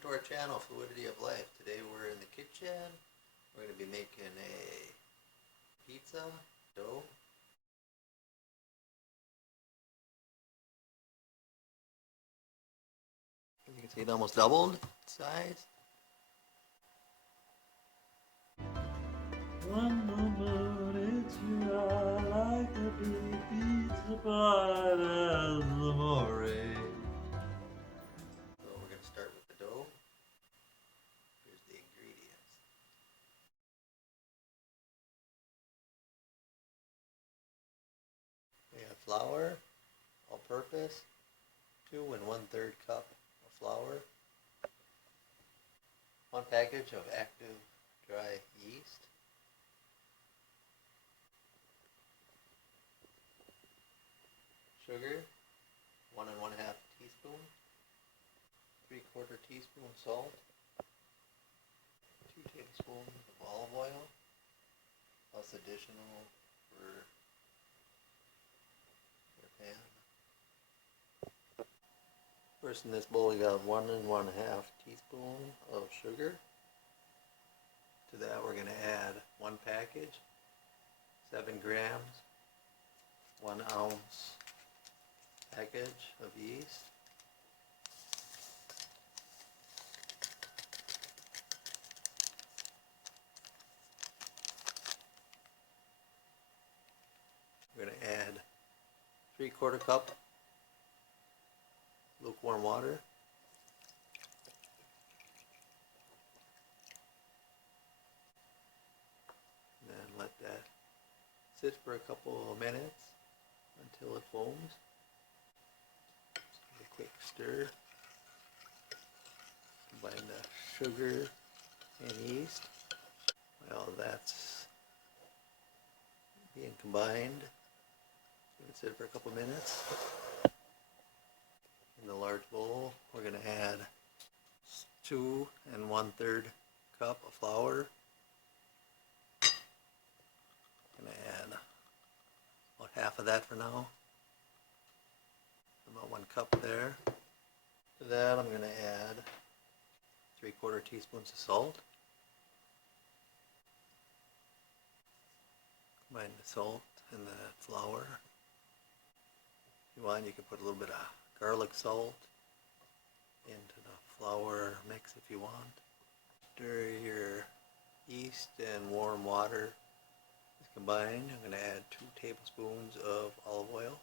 welcome to our channel, Fluidity of Life. Today we're in the kitchen. We're going to be making a pizza dough. As you can see, it almost doubled in size. One moment it's you, I like a big pizza pie as amore. So we're going to start with the dough. Here's the ingredients. We have flour, all-purpose, 2 1/3 cup of flour, 1 package of active dry yeast, sugar, 1 1/2 teaspoon, 3/4 teaspoon salt, 2 tablespoons of olive oil, plus additional for your pan. First in this bowl we got 1 1/2 teaspoon of sugar. To that we're going to add 1 package, 7 grams, 1 ounce package of yeast. We're going to add 3/4 cup lukewarm water. And then let that sit for a couple of minutes until it foams. Just give it a quick stir. Combine the sugar and yeast. Well, that's being combined. Give it sit for a couple of minutes. In the large bowl, we're going to add 2 1/3 cup of flour. I'm going to add about half of that for now. About 1 cup there. To that, I'm going to add 3/4 teaspoons of salt. Combine the salt and the flour. If you want, you can put a little bit of garlic salt into the flour mix if you want. Stir your yeast and warm water is combined. I'm going to add 2 tablespoons of olive oil.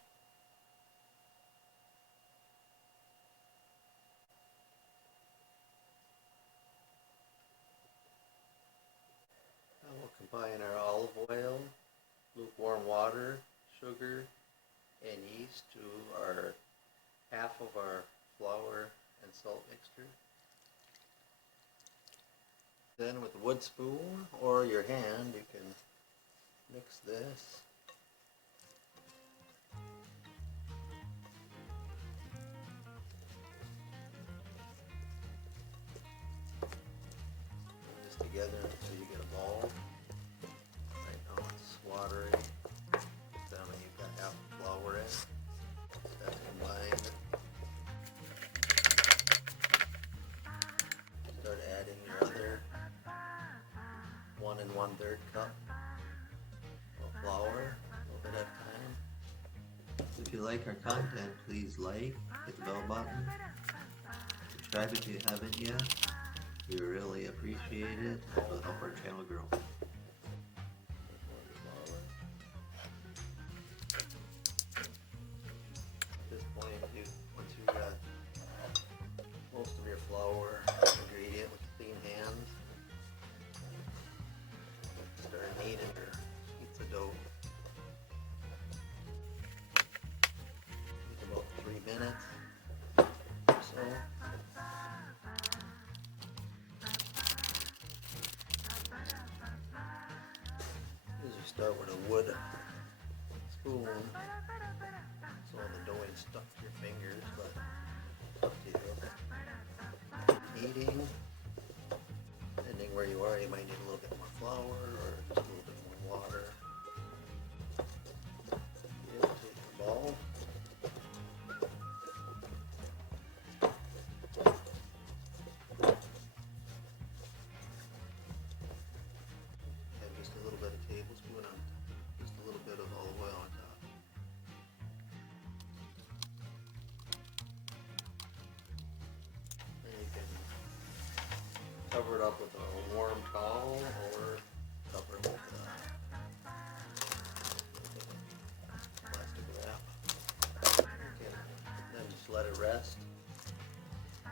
Now we'll combine our olive oil, lukewarm water, sugar, and yeast to our half of our flour and salt mixture. Then with a wood spoon or your hand you can mix this. Put this together until you get a ball. Right now it's watery. Then when you've got half the flour in, that's combined. Start adding your other 1 1/3 cup of flour, a little bit at a time. If you like our content, please like, hit the bell button, subscribe if you haven't yet. We really appreciate it. It will help our channel grow. At this point, once you've got most of your flour ingredient with clean hands, start kneading your pizza dough. Take about 3 minutes or so. Usually start with a wood spoon so the dough ain't stuck to your fingers, but it's up to you. Kneading, depending where you are, you might need a little bit more flour or just a little bit more water. Get it to your ball. cover it up with a warm towel or cover it with plastic wrap. Okay. Then just let it rest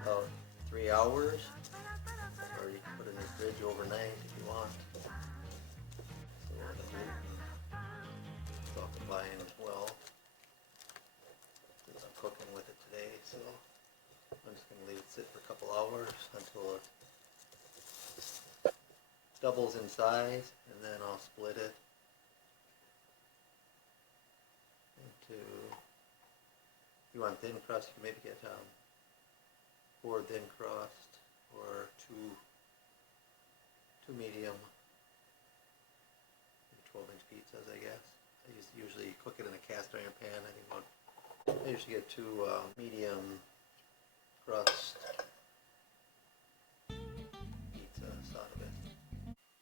about 3 hours, or you can put it in the fridge overnight if you want. So the gluten is occupying well. Since I'm cooking with it today, so I'm just going to leave it sit for a couple hours until it doubles in size, and then I'll split it into, if you want thin crust, you can maybe get 4 thin crust or two medium 12-inch pizzas, I guess. I usually cook it in a cast iron pan. I usually get 2 medium crust pizzas out of it.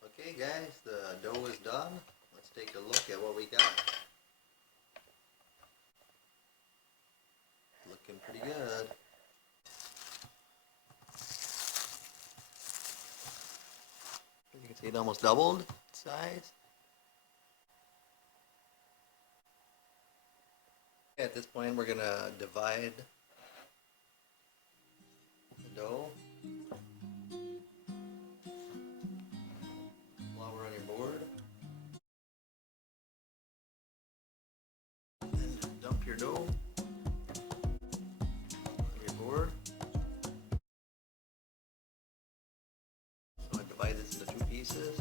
Okay guys, the dough is done. Let's take a look at what we got. Looking pretty good. You can see it almost doubled in size. At this point we're going to divide the dough. Flour on your board. And dump your dough on your board. So I divide this into 2 pieces.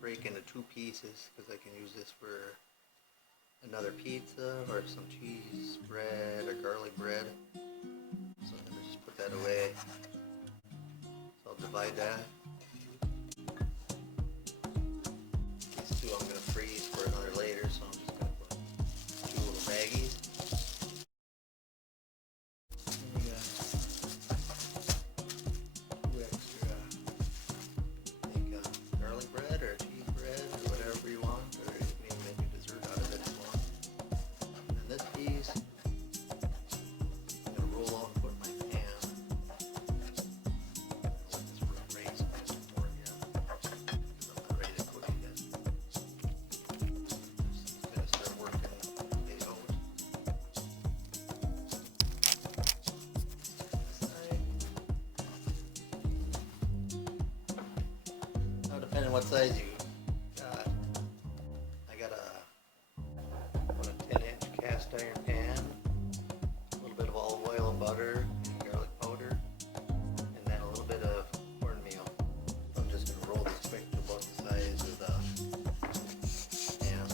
Break into 2 pieces because I can use this for another pizza or some cheese bread or garlic bread. So I'm going to just put that away. So I'll divide that. These 2 I'm going to freeze for another later, so I'm just going to put 2 little baggies. And you got 2 extra garlic bread or cheese bread or whatever you want, or you can even make a dessert out of it if you want. And this piece I'm going to roll out and put in my pan. I'll let this raise for you because I'm not ready to cook it yet. Just going to start working it out. Now depending on what size you got, I got a 10-inch cast iron pan, a little bit of olive oil and butter and garlic powder, and then a little bit of cornmeal. I'm just going to roll this quick to about the size of the pan.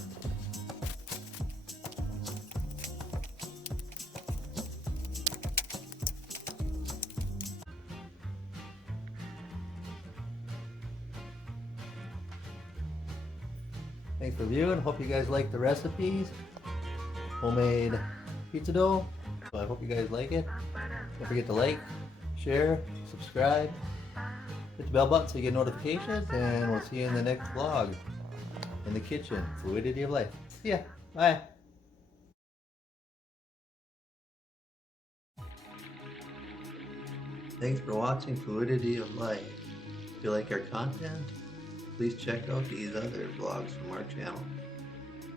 Thanks for viewing. Hope you guys like the recipes. Homemade pizza dough. So I hope you guys like it. Don't forget to like, share, subscribe, hit the bell button so you get notifications, and we'll see you in the next vlog in the kitchen. Fluidity of life. See ya. Bye. Thanks for watching Fluidity of Life. If you like our content, please check out these other vlogs from our channel.